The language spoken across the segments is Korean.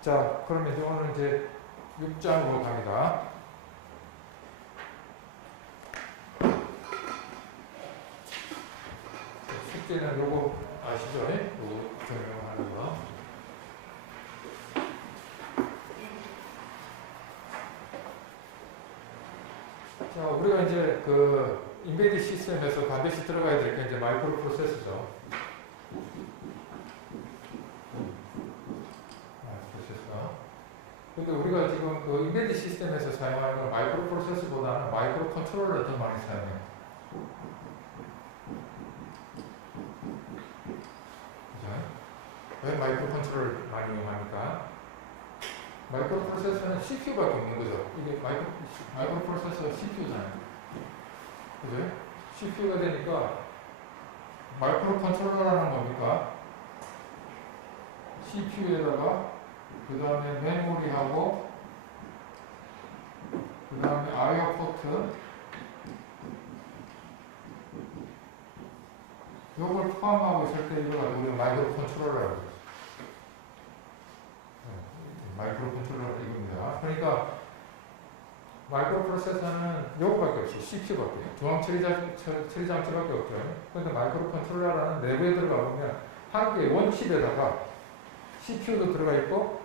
자, 그러면 이제 오늘 이제 6장으로 갑니다. 숙제는 요거 아시죠? 요거 적용하는 거. 자, 우리가 이제 그 인베디드 시스템에서 반드시 들어가야 될 게 이제 마이크로 프로세서죠. 근데 우리가 지금 그 인베디드 시스템에서 사용하는 마이크로 프로세서보다는 마이크로 컨트롤러를 더 많이 사용해요. 왜 마이크로 컨트롤러를 많이 이용합니까? 마이크로 프로세서는 CPU밖에 없는 거죠. 이게 마이크로 프로세서가 CPU잖아요. 그죠? CPU가 되니까 마이크로 컨트롤러라는 뭡니까? CPU에다가 그 다음에 메모리하고 그 다음에 I/O 포트 요걸 포함하고 있을 때 이걸 우리가 마이크로 컨트롤러라고 그러죠. 마이크로 컨트롤러 이겁니다. 그러니까 마이크로 프로세서는 요거밖에 없어요. CPU밖에 없어요. 중앙 처리 장치밖에 없죠. 그런데 마이크로 컨트롤러라는 내부에 들어가 보면 한 개의 원칩에다가 CPU도 들어가 있고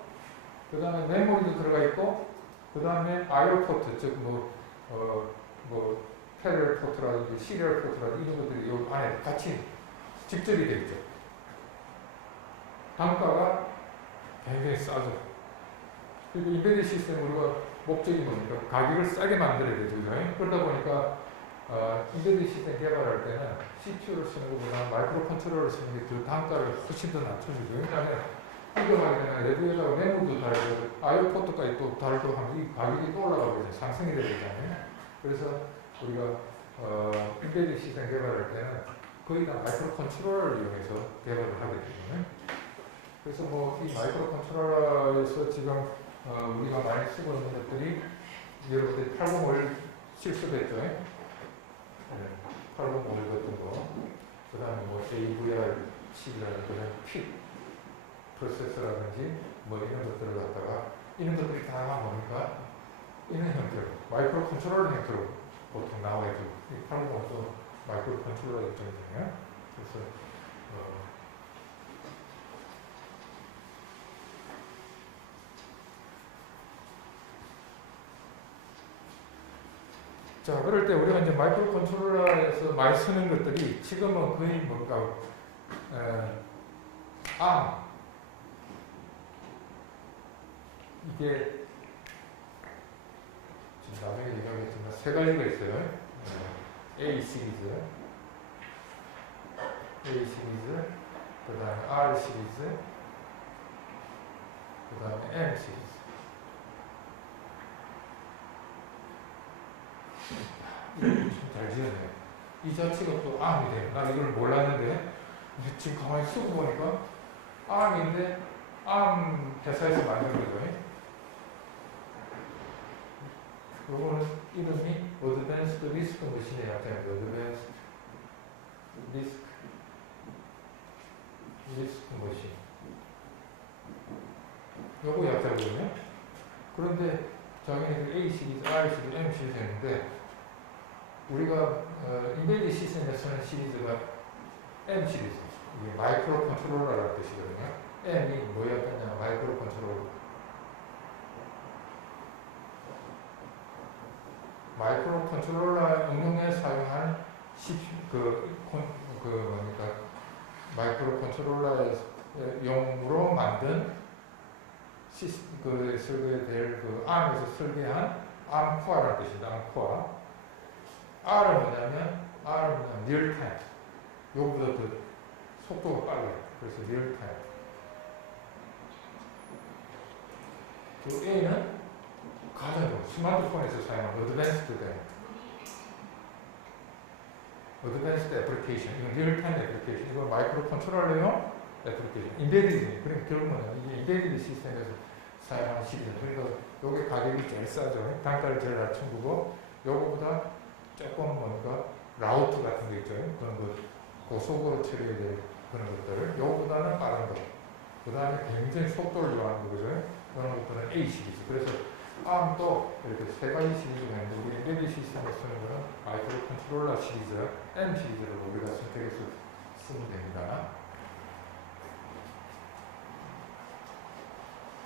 그 다음에 메모리도 들어가 있고 그 다음에 I/O 포트 즉 패럴 포트라든지 시리얼 포트라든지 이런 것들이 이 안에 같이 직접이 되어 있죠. 단가가 굉장히 싸죠. 그리고 인베디드 시스템 우리가 목적이 뭡니까? 가격을 싸게 만들어야 되죠. 그러다 보니까 인베디드 시스템 개발할 때는 CPU를 쓰는 것보다 마이크로 컨트롤러를 쓰는 게 그 단가를 훨씬 더 낮춰주죠. 그다음에 이동하게 되면 내부에다가 메모리도 달고 I/O 포트까지 또 달고 하면 이 가격이 또 올라가고 이제 상승이 되잖아요. 그래서 우리가 인베디드 시스템 개발할 때는 거의 다 마이크로 컨트롤러를 이용해서 개발을 하게 되거든요. 그래서 뭐 이 마이크로 컨트롤러에서 지금 우리가 많이 쓰고 있는 것들이 여러분들이 801 실습했죠. 801 같은 거, 그 다음에 뭐 AVR10이라는 그런 픽 프로세서라든지 뭐 이런 것들을 갖다가 이런 것들이 다 뭡니까? 이런 형태로 마이크로 컨트롤러 형태로 보통 나와야죠. 이 801도 마이크로 컨트롤러 입장이잖아요. 그래서 자, 그럴 때 우리가 이제 마이크로 컨트롤러에서 많이 쓰는 것들이 지금은 거의 뭔가 이게 지금 나중에 얘기하겠지만 세 가지가 있어요. A 시리즈, 그 다음에 R 시리즈, 그 다음에 M 시리즈. 잘 지었네요. 이 자체가 또 ARM이 돼요. 난 이걸 몰랐는데 지금 가만히 쓰고 보니까 ARM인데 ARM 회사에서 만든 거죠. 요거는 이름이 Advanced Risk Machine의 약자입니다. Advanced Risk Machine. 요거 약자거든요. 그런데 자기네들 A 시리즈, R 시리즈, M 시리즈 했는데 우리가 인베디드 시스템에 쓰는 시리즈가 M 시리즈. 이게 마이크로 컨트롤러라는 뜻이거든요. M이 뭐였겠냐? 마이크로 컨트롤러. 마이크로 컨트롤러 응용에 사용한 마이크로 컨트롤러용으로 만든 설계될 ARM에서 설계한 ARM 코어라는 뜻입니다. ARM 코어. R은 뭐냐면 리얼타임. 요거보다 더 속도가 빨라요. 그래서 리얼타임. 그 A는 가장 스마트폰에서 사용하는 어드밴스드 애플리케이션. 이건 리얼타임 애플리케이션. 이건 마이크로 컨트롤러용 애플리케이션. 인베디드. 그러니까 결국은 이게 인베디드 시스템에서 사용하는 시리즈. 그러니까 요게 가격이 제일 싸죠. 단가를 제일 낮춘 거고 요거보다 조금 뭔가 라우트 같은 거 있죠. 그런 거 고속으로 처리해야 될 그런 것들. 요거보다는 빠른 거. 그 다음에 굉장히 속도를 요하는 거죠. 이런 것들은 A 시리즈. 그래서 ARM도 이렇게 세 가지 시리즈가 있는데 우리 엔베디드 시스템을 쓰는 거는 마이크로 컨트롤러 시리즈, M 시리즈를 우리가 선택해서 쓰면 됩니다.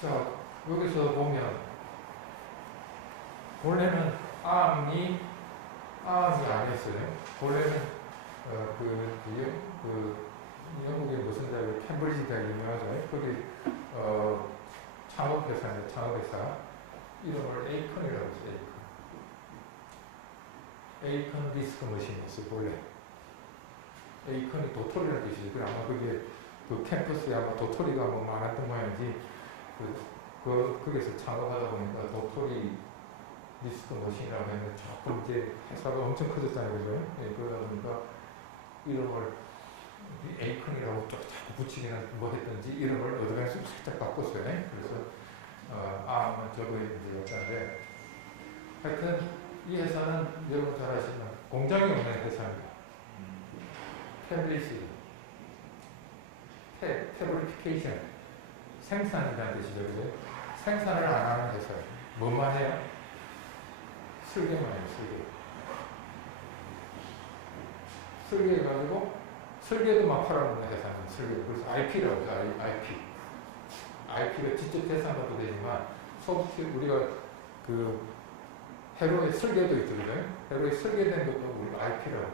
자, 여기서 보면 원래는 ARM이 아니었어요. 원래는 영국의 무슨 대학, 캠브리지 대학 유명하죠. 거기 창업회사인데 창업회사 이름을 에이컨이라고 했어요. 에이컨 디스크 머신이었어요. 원래 에이컨이 도토리라는 뜻이죠. 그래 아마 거기에 그 캠퍼스에 아마 도토리가 뭐 많았던 모양이지. 거기서 창업하다 보니까 도토리 디스크 머신이라고 했는데 조금 이제 회사가 엄청 커졌잖아요. 그죠? 예, 그러다 보니까 이름을 에이컨이라고 자꾸 붙이기는 못했던지 이름을 어드밴스로 살짝 바꿨어요. 그래서 ARM은 저거에 이제 였는데 하여튼 이 회사는 여러분 잘 아시는 공장이 없는 회사입니다. 패브리시, 패브리피케이션, 생산이라는 뜻이죠. 그죠? 생산을 안 하는 회사예요. 뭐만 해요? 설계만 해요. 설계해가지고 설계도 막 팔아먹는 회사는 설계. 그래서 IP라고 하죠. IP가 직접 대상도 되지만 소프트 우리가 그 회로의 설계도 있죠. 그죠? 회로의 설계된 것도 우리 IP라고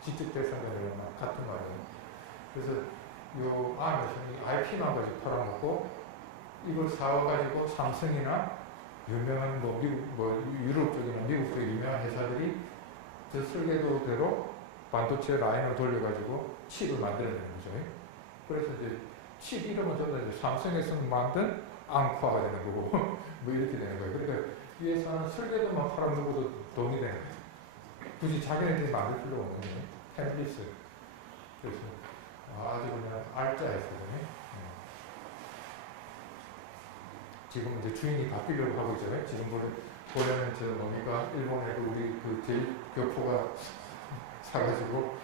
직접 대상자들은 같은 말이에요. 그래서 요 ARM에서는 IP만 가지고 팔아먹고 이걸 사와가지고 삼성이나 유명한 유럽 쪽이나 미국 쪽 유명한 회사들이 저 설계도대로 반도체 라인을 돌려가지고 칩을 만들어내는 거죠. 그래서 이제 칩 이름은 전부 이제 삼성에서 만든 앙코아가 되는 거고 뭐 이렇게 되는 거예요. 그러니까 이 회사는 설계도만 팔아먹어도 돈이 되는 거예요. 굳이 자기네들이 만들 필요가 없는 거예요. 템플릿을. 그래서 아주 그냥 알짜 회사거든요. 지금 이제 주인이 바뀌려고 하고 있잖아요. 지금 원래는 저 뭡니까 일본에도 우리 그 제일 교포가 사가지고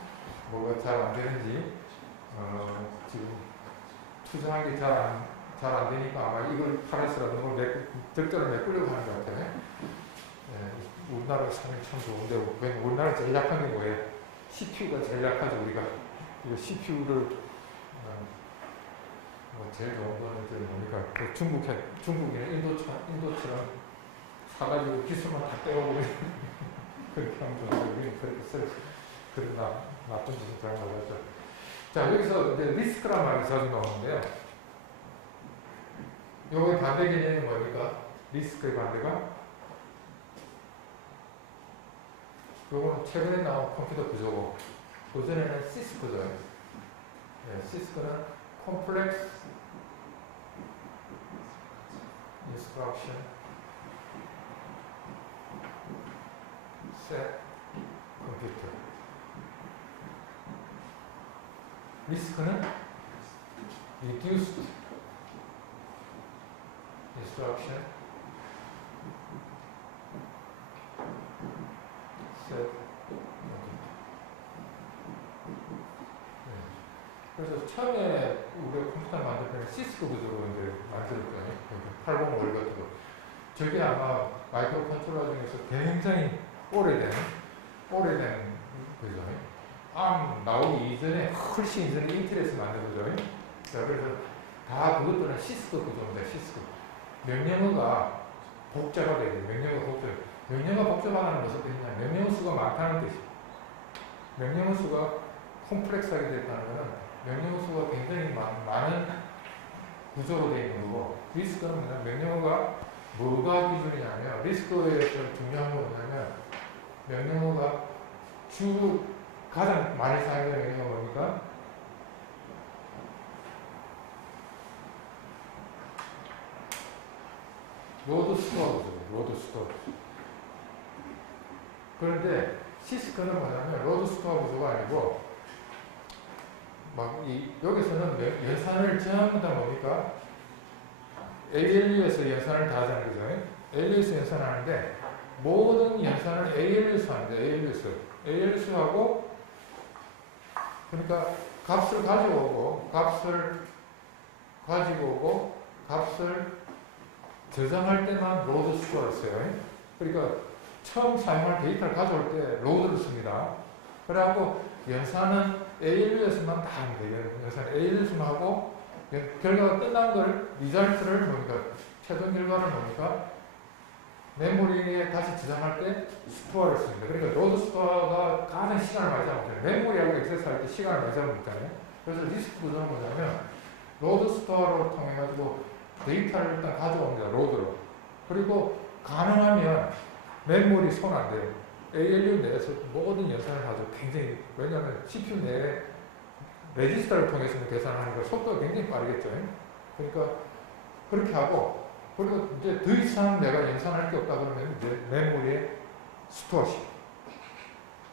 뭐가 잘 안 되는지 지금 투자한 게 잘 안 되니까 아마 이걸 팔아서라도 뭘 적자를 메꾸려고 하는 것 같아요. 네, 우리나라 사람이 참 좋은데 왜 우리나라 제일 약한 게 뭐예요? CPU가 제일 약하죠. 우리가 이거 CPU를 제일 좋은 거는 이제 뭡니까? 그 중국이나 인도처럼 사가지고 기술만 다 빼오고 그렇게 하면 좋은데 우리는 그렇게 그런 나쁜 짓은 잘 몰랐죠. 자, 여기서 이제 리스크란 말이 자주 나오는데요. 요거의 반대 개념이 뭡니까? 리스크의 반대가? 요거는 최근에 나온 컴퓨터 구조고, 그전에는 시스코죠. 네, 시스코는 컴플렉스 인스트럭션 셋 컴퓨터. 리스크는 reduced instruction set computer. 그래서 처음에 우리가 컴퓨터 만들 때는 시스코 구조로 이제 만들었거든요. 805 같은 거. 저게 아마 마이크로 컨트롤러 중에서 굉장히 오래된 거죠. ARM 나오기 이전에 훨씬 이전에 인텔에서 만든 거죠. 자, 그래서 다 그것들은 시스코 구조입니다. 시스코. 명령어가 복잡하게 돼요. 명령어가 복잡하다는 것은 그냥 명령어 수가 많다는 뜻이에요. 명령어 수가 콤플렉스하게 됐다는 것은 명령어 수가 굉장히 많은 구조로 되어 있는 거고, 리스크는 그냥 명령어가 뭐가 기준이냐면, 리스크에서 중요한 건 뭐냐면, 명령어가 가장 많이 사용되는 명령어가 뭡니까? 로드 스토어죠. 로드 스토어. 그런데 시스코는 뭐냐면 로드 스토어 구조가 아니고 여기서는 연산을 전부 다 뭡니까? ALU에서 연산을 다 하자는 거죠. ALU에서 연산하는데 모든 연산을 ALU에서 합니다. ALU에서 하고 그러니까 값을 가지고 오고 값을 저장할 때만 로드 스토어를 써요. 그러니까 처음 사용할 데이터를 가져올 때 로드를 씁니다. 그래갖고 연산은 ALU에서만 다 합니다. 연산은 ALU에서만 하고 결과가 끝난 걸 리절트를 뭡니까? 최종 결과를 뭡니까? 메모리에 다시 저장할 때 스토어를 씁니다. 그러니까 로드 스토어가 가장 시간을 많이 잡아먹잖아요. 메모리하고 액세스 할 때 시간을 많이 잡아먹잖아요. 그래서 리스크 구조는 뭐냐면 로드 스토어로 통해 가지고 데이터를 일단 가져옵니다. 로드로. 그리고 가능하면 메모리 손 안 돼요. ALU 내에서 모든 연산을 하죠. 굉장히, 왜냐하면 CPU 내에 레지스터를 통해서 계산하는 거 속도가 굉장히 빠르겠죠. 그러니까 그렇게 하고, 그리고 이제 더 이상 내가 연산할 게 없다 그러면 이제 메모리에 스토어식.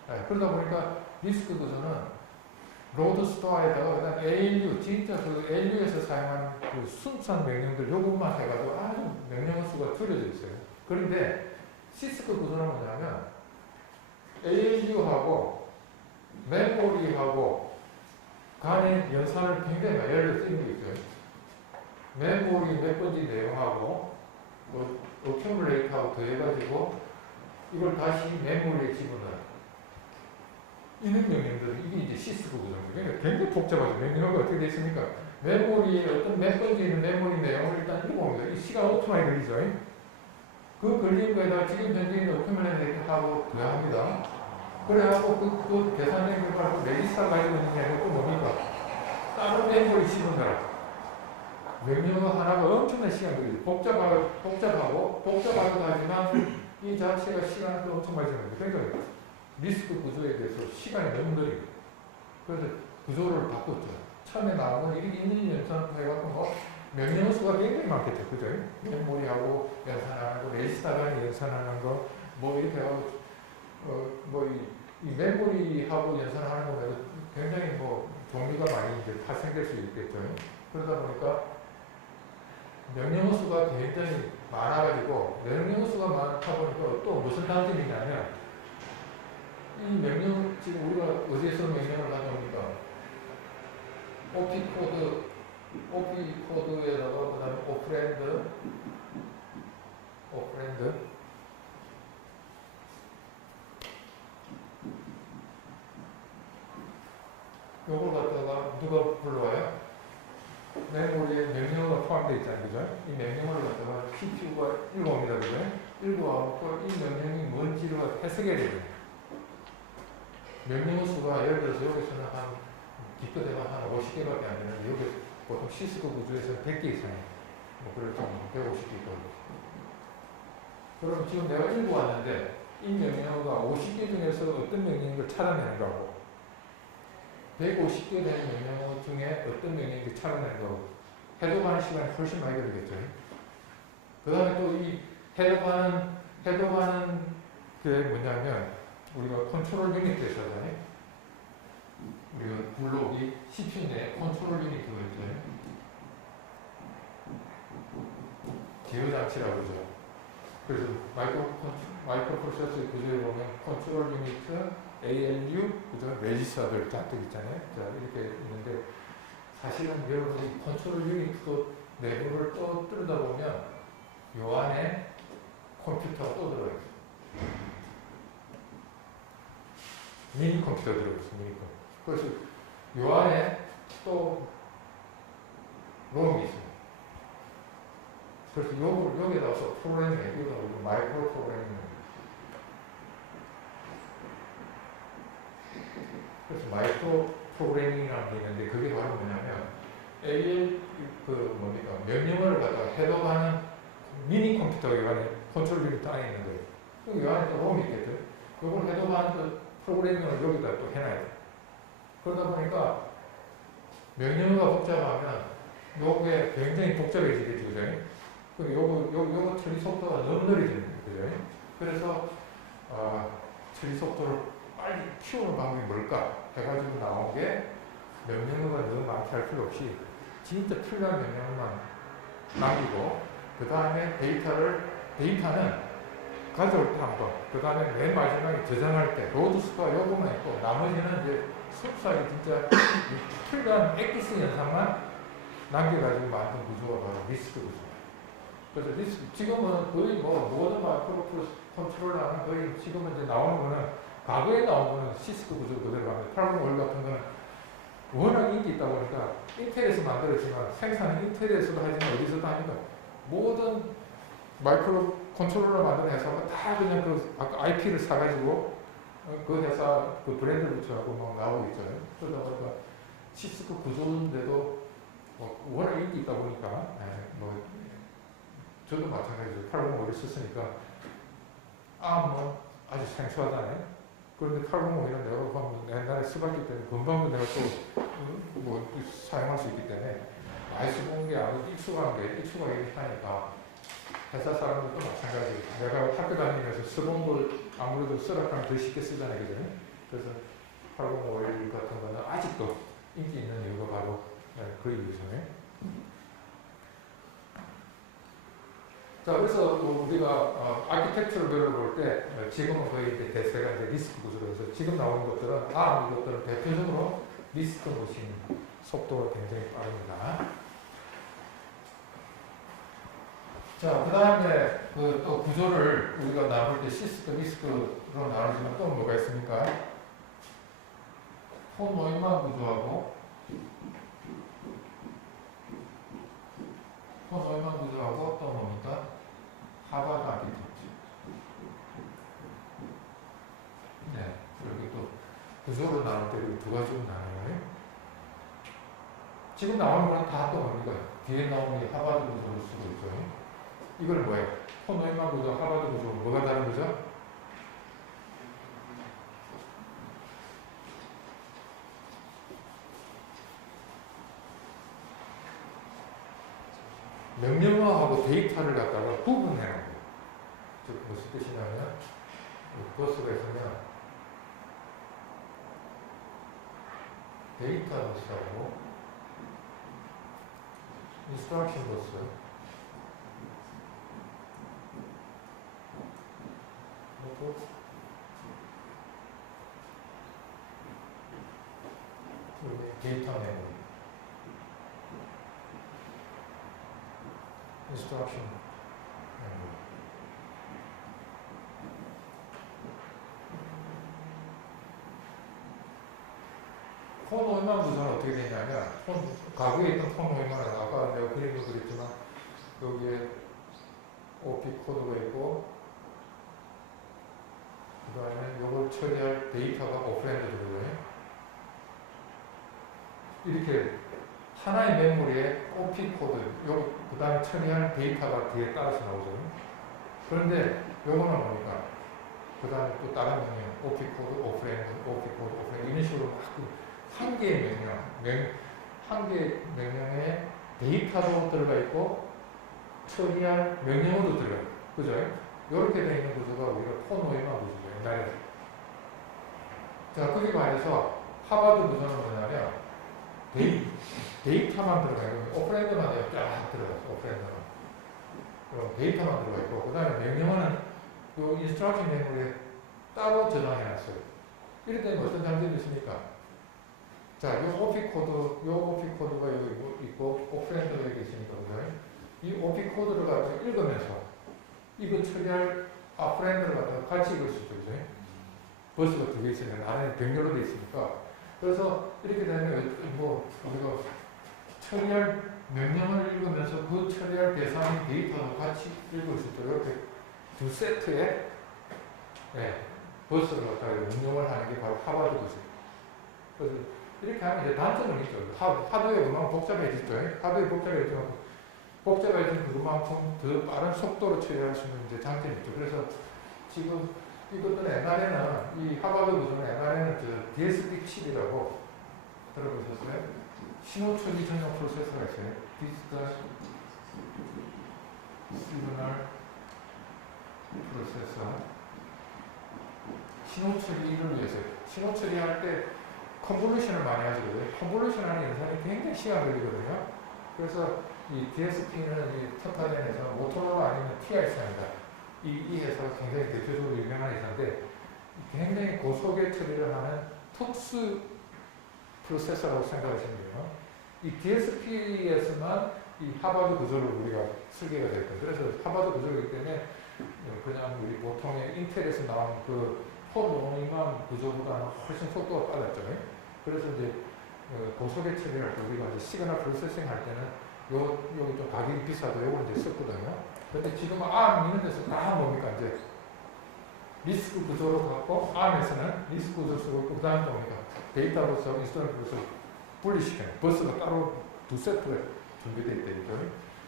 네, 그러다 보니까 리스크 구조는 로드 스토어에다가 그다음 ALU, 진짜 그 ALU에서 사용한 그 순수한 명령들 요것만 해가지고 아주 명령 수가 줄여져 있어요. 그런데 시스크 구조는 뭐냐면 ALU하고 메모리하고 간의 연산을 굉장히 많이 쓰는 게 있어요. 메모리 몇 번째 내용하고 뭐 어큐뮬레이트하고 더해가지고 이걸 다시 메모리에 집어넣어요. 이런 명령들, 이게 이제 시스크 구조입니다. 그러니까 굉장히 복잡하죠. 명령어가 어떻게 되어 있습니까? 메모리에 어떤 몇 번째 있는 메모리 내용을 일단 읽어봅니다. 이 시간 5초 만에 걸리죠. 그 걸린 거에다가 지금 현재 있는 어큐뮬레이트하고 더합니다. 그래갖고 그 계산된 결과를 레지스터 가지고 있는 게 아니고 또 뭡니까? 다른 메모리 집어넣어라. 명령어 하나가 엄청난 시간 걸리죠. 복잡하고 하지만 이 자체가 시간을 또 엄청 많이 잡니다. 그러니까 리스크 구조에 대해서 시간이 너무 느리고 그래서 구조를 바꿨죠. 처음에 나오는 이렇게 있는 연산 해갖고 뭐 명령어 수가 굉장히 많겠죠. 그죠? 메모리하고 연산하는 거, 레지스터 간에 연산하는 거, 뭐 이렇게 하고 이 메모리하고 연산하는 거면 굉장히 뭐 종류가 많이 이제 발생될 수 있겠죠. 그러다 보니까 명령어 수가 굉장히 많아가지고 명령어 수가 많다 보니까 또 무슨 단점이냐면 이 명령 지금 우리가 어디에서 명령을 가져옵니까? OP 코드에다가 그다음에 오프렌드 요걸 갖다가 누가 불러와요? 메모리에 명령어가 포함되어 있잖아요. 그죠? 이 명령어를 갖다가 CPU가 읽어옵니다. 그죠? 읽어와서 이 명령이 뭔지를 해석해야 돼요. 명령어 수가 예를 들어서 여기서는 한 기껏해가 한 50개밖에 안 되는 여기 보통 시스코 구조에서는 100개 이상이에요. 뭐 그럴 좀 150개 있고. 그럼 지금 내가 읽어왔는데 이 명령어가 50개 중에서 어떤 명령을 찾아내는 거고 150개 되는 명령어 중에 어떤 명령을 찾아내는 거고 해독하는 시간이 훨씬 많이 걸리겠죠. 그 다음에 또 이 해독하는 게 뭐냐면 우리가 컨트롤 유닛에서 우리가 블록이 CPU 내 컨트롤 유닛이 있죠. 제어 장치라고 그러죠. 그래서 마이크로 프로세서 구조에 보면 컨트롤 유닛, ALU, 그죠? 레지스터들 잔뜩 있잖아요. 자, 이렇게 있는데 사실은 여러분이 컨트롤 유닛도 내부를 또 뚫다 보면 요 안에 컴퓨터가 또 들어있어요. 미니 컴퓨터 들어있어요. 미니 컴퓨터. 그래서 요 안에 또 롬이 있습니다. 그래서 여기에다가 프로그래밍 해주는 거 마이크로 프로그래밍. 그래서 마이크로 프로그래밍이라는 게 있는데 그게 바로 뭐냐면 명령어를 갖다가 해독하는 미니 컴퓨터 안에 컨트롤 유닛 안에 있는 거예요. 그럼 요 안에 또 롬이 있겠죠. 그걸 해독하는 그 프로그래밍을 여기다 또 해놔야 돼요. 그러다 보니까 명령어가 복잡하면 요게 굉장히 복잡해지겠죠. 그죠? 요거 처리 속도가 너무 느려지는 거죠. 그래서 처리 속도를 빨리 키우는 방법이 뭘까 해가지고 나온 게 명령어가 너무 많게 할 필요 없이 진짜 필요한 명령어만 남기고 그 다음에 데이터는 가져올 때 한 번, 그 다음에 맨 마지막에 저장할 때 로드 스토어 요거만 있고 나머지는 이제 순수하게 진짜 필요한 엑기스 연산만 남겨가지고 만든 구조가 바로 리스크 구조입니다. 그래서 지금은 거의 뭐 모든 마이크로 컨트롤러는 거의 지금은 이제 나오는 거는 과거에 나온 거는 시스코 구조 그대로 갑니다. 805 같은 거는 워낙 인기 있다 보니까 인텔에서 만들었지만 생산은 인텔에서도 하지만 어디서도 합니다. 모든 마이크로 컨트롤러 만드는 회사가 다 그냥 그 아까 IP를 사가지고 그 회사 그 브랜드 붙여갖고 막 나오고 있잖아요. 그러다 보니까 시스코 구조인데도 워낙 인기 있다 보니까 뭐 저도 마찬가지죠. 805를 썼으니까 뭐 아주 생소하잖아요. 그런데 805는 내가 보면 옛날에 써봤기 때문에 금방 내가 또 뭐 사용할 수 있기 때문에 많이 써본 게 아주 익숙하게 하니까 회사 사람들도 마찬가지예요. 내가 학교 다니면서 써본 걸 아무래도 쓰라하면 더 쉽게 쓰잖아요. 그죠? 그래서 805일 같은 거는 아직도 인기 있는 이유가 바로 그 이유죠. 자, 그래서 우리가 아키텍처를 배워볼 때 지금은 거의 이제 대세가 이제 리스크 구조로 해서 지금 나오는 것들은 이것들은 대표적으로 리스크 머신 속도가 굉장히 빠릅니다. 자, 그 다음에 또 구조를 우리가 나눌 때 시스크, 리스크로 나누지만 또 뭐가 있습니까? 폰 노이만 구조하고 또 뭡니까? 하바드 아키텍처. 네, 이렇게 또 구조로 나눌 때 두 가지로 나눠요. 지금 나오는 건 다 또 뭡니까? 뒤에 나오는 게 하바드 구조를 쓰고 있죠. 이거는 뭐예요? 폰 노이만 구조, 하바드 구조, 뭐가 다른 거죠? 명령어하고 데이터를 갖다가 구분해놓은 거예요. 즉, 무슨 뜻이냐면, 버스가 있으면, 데이터 버스하고, 인스트럭션 버스, 그리고, 데이터 메모리, 인스트럭션 메모리. 폰 노이만 구조는 어떻게 되냐면, 과거에 있던 폰 노이만은 아까 내가 그림도 그렸지만, 여기에 OP 코드가 있고, 그 다음에 이걸 처리할 데이터가 오프랜드 들어가요. 이렇게 하나의 메모리에 OP 코드, 그 다음에 처리할 데이터가 뒤에 따라서 나오죠. 그런데 요거는 뭡니까? 그 다음에 또 다른 명령, OP 코드, 오프랜드, OP 코드, 오프랜드, 이런 식으로 한 개의 한 개의 명령에 데이터도 들어가 있고, 처리할 명령어도 들어가요. 그죠? 이렇게 되어 있는 구조가 우리가 폰 노이만 구조죠. 옛날에. 자, 그게 말해서 하바드 구조는 뭐냐면 데이터만 들어가요. 오프랜드만 쫙 들어가요. 오프랜드만. 그럼 데이터만 들어가 있고, 그 다음에 명령어는 요 인스트럭션 메모리에 따로 저장해놨어요. 이럴 때는 어떤 장점이 있습니까? 자, 요 OP 코드가 여기 있고, 오프랜드가 여기 있으니까, 그죠? 이 OP 코드를 가지고 읽으면서 이거 처리할 오프랜드를 갖다가 같이 읽을 수 있죠, 그죠? 버스가 두 개 있으면 안에 병렬로 되어 있으니까. 그래서 이렇게 되면 우리가 처리할 명령을 읽으면서 그 처리할 대상의 데이터도 같이 읽을 수 있도록 이렇게 두 세트의 버스를 갖다가 운영을 하는 게 바로 하바드 버스예요. 그래서 이렇게 하면 이제 단점은 있죠. 하드웨어 그만큼 복잡해지죠. 하드웨어 복잡해지는 그만큼 더 빠른 속도로 처리할 수 있는 이제 장점이 있죠. 그래서 지금 이것들은 옛날에는 이 하바드 구조는 옛날에는 DSP 칩이라고 들어보셨어요? 신호 처리 전용 프로세서가 있어요. 디지털 시그널 프로세서. 신호 처리를 위해서 신호 처리할 때 컨볼루션을 많이 하시거든요. 컨볼루션 하는 연산이 굉장히 시간 걸리거든요. 그래서 이 DSP는 이 특화된 회사, 모토로라 아니면 TI사입니다. 이 회사가 굉장히 대표적으로 유명한 회사인데 굉장히 고속에 처리를 하는 특수 프로세서라고 생각하시면 돼요. 이 DSP에서만 이 하버드 구조를 우리가 설계가 됐거든요. 그래서 하버드 구조이기 때문에 그냥 우리 보통의 인텔에서 나온 그 포노이만 구조보다는 훨씬 속도가 빨랐죠. 그래서 이제 고속에 처리할 때 우리가 이제 시그널 프로세싱 할 때는 요기 좀 가격이 비싸도 요걸 이제 썼거든요. 근데 지금 ARM 있는 데서 다 뭡니까 이제 리스크 구조로 갖고 ARM에서는 리스크 구조를 쓰고 그 다음에 뭡니까 데이터로서 인스톨로서 분리시켜요. 버스가 따로 두 세트가 준비되어 있죠.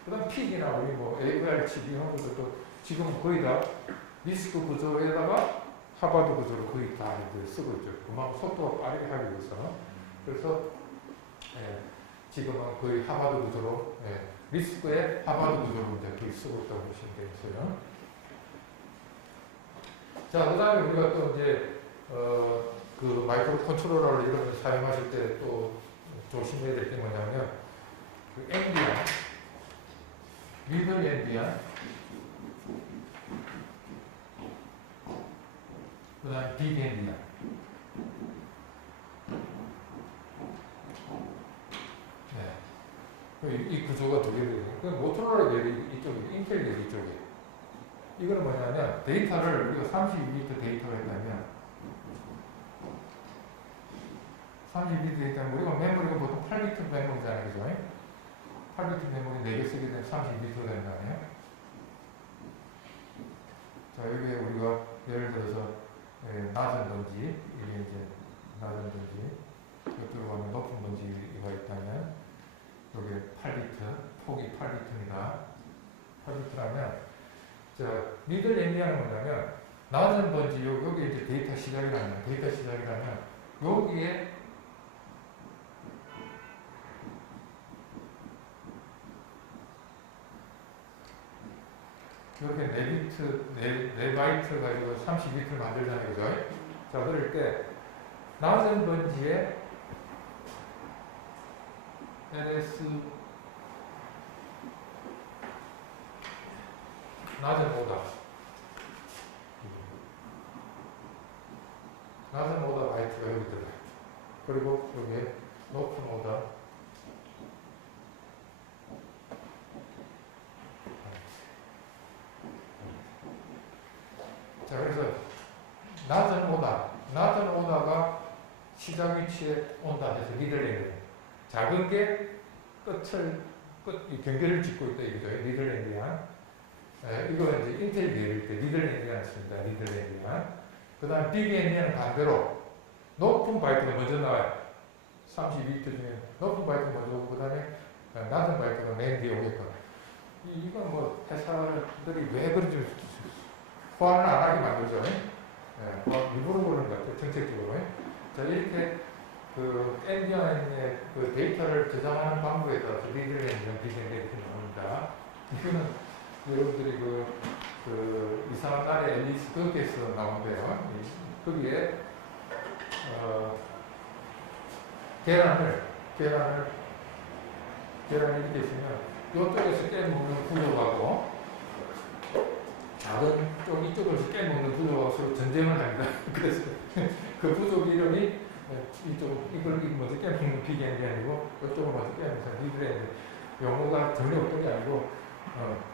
그 다음 픽이나 우리 뭐 AVR 칩 이런 것들도 지금은 거의 다 리스크 구조에다가 하버드 구조를 거의 다 쓰고 있죠. 그만큼 속도가 빠르게 하기 위해서. 그래서 지금은 거의 하버드 구조로 리스크의 하버드 구조로 이제 거의 쓰고 있다고 보시면 되겠어요. 자, 그 다음에 우리가 또 이제 그 마이크로 컨트롤러를 이런 걸 사용하실 때 또 조심해야 될 게 뭐냐면 그 엔비안, 미들 엔비안, 그 다음에 빅 엔비안. 이 구조가 두 개로 그 모토로라 계열이 이쪽이고 인텔 계열이 이쪽이에요. 이거는 뭐냐면 데이터를 우리가 32비트 데이터가 있다면 32비트 데이터는 우리가 메모리가 보통 8비트 메모리잖아요. 그죠? 8비트 메모리 4개 쓰게 되면 32비트가 되는 거 아니에요? 자, 여기에 우리가 예를 들어서 낮은 번지, 이게 이제 낮은 번지, 이쪽으로 가면 높은 번지가 있다면 여기 8비트, 폭이 8비트입니다. 8비트라면, 자, 미들 엔비안은 뭐냐면, 낮은 번지, 여기 이제 데이터 시작이라면, 여기에 이렇게 4바이트 가지고 32비트를 만들자는 거죠. 자, 그럴 때, 낮은 번지에 LS 낮은 오다 바이트가 여기 들어가요. 그리고 여기에 높은 오다 자, 그래서 낮은 오다가 시작 위치에 온다 해서 미들랜드. 작은 게 경계를 짓고 있다 이거죠. 미들랜드야. 이거는 이제 인텔 계열일 때 미들랜드가 있습니다. 미들랜드야. 그 다음 빅엔디아는 반대로 높은 바이트가 먼저 나와요. 32비트 중에 높은 바이트가 먼저 오고 그 다음에 낮은 바이트가 맨 뒤에 오게끔. 이건 뭐 회사들이 왜 그런지 호환을 안 하게 만들죠. 일부러 그러는 것 같아요. 정책적으로. 자, 이렇게 그 엔디언의 그 데이터를 저장하는 방법에 따라서 리들랜드는 빅엔디아 이렇게 나옵니다. 이거는 여러분들이 그 이상한 나라의 앨리스 거기에서 나온대요. 거기에 계란을 이렇게 있으면 이쪽에서 깨먹는 구조하고 작은 쪽 이쪽에서 깨먹는 구조하고 서로 전쟁을 합니다. 그래서 그 부족 이름이 이걸 먼저 깨먹는 빅엔이 아니고 이쪽을 먼저 깨먹는 리들랜드. 용어가 전혀 없던 게 아니고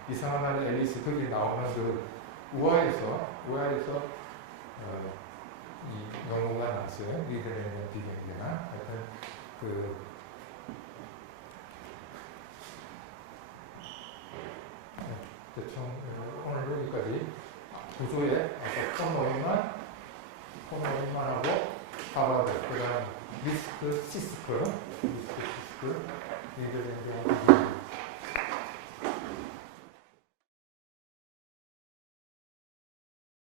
이상한 나라의 앨리스 거기 나오는 그 우아에서 이 용어가 나왔어요. 리들랜드 빅엔이나 하여튼 대충 오늘 여기까지 구조에 포노이만하고 하버드, 그 다음 리스크 시스크, 리들랜드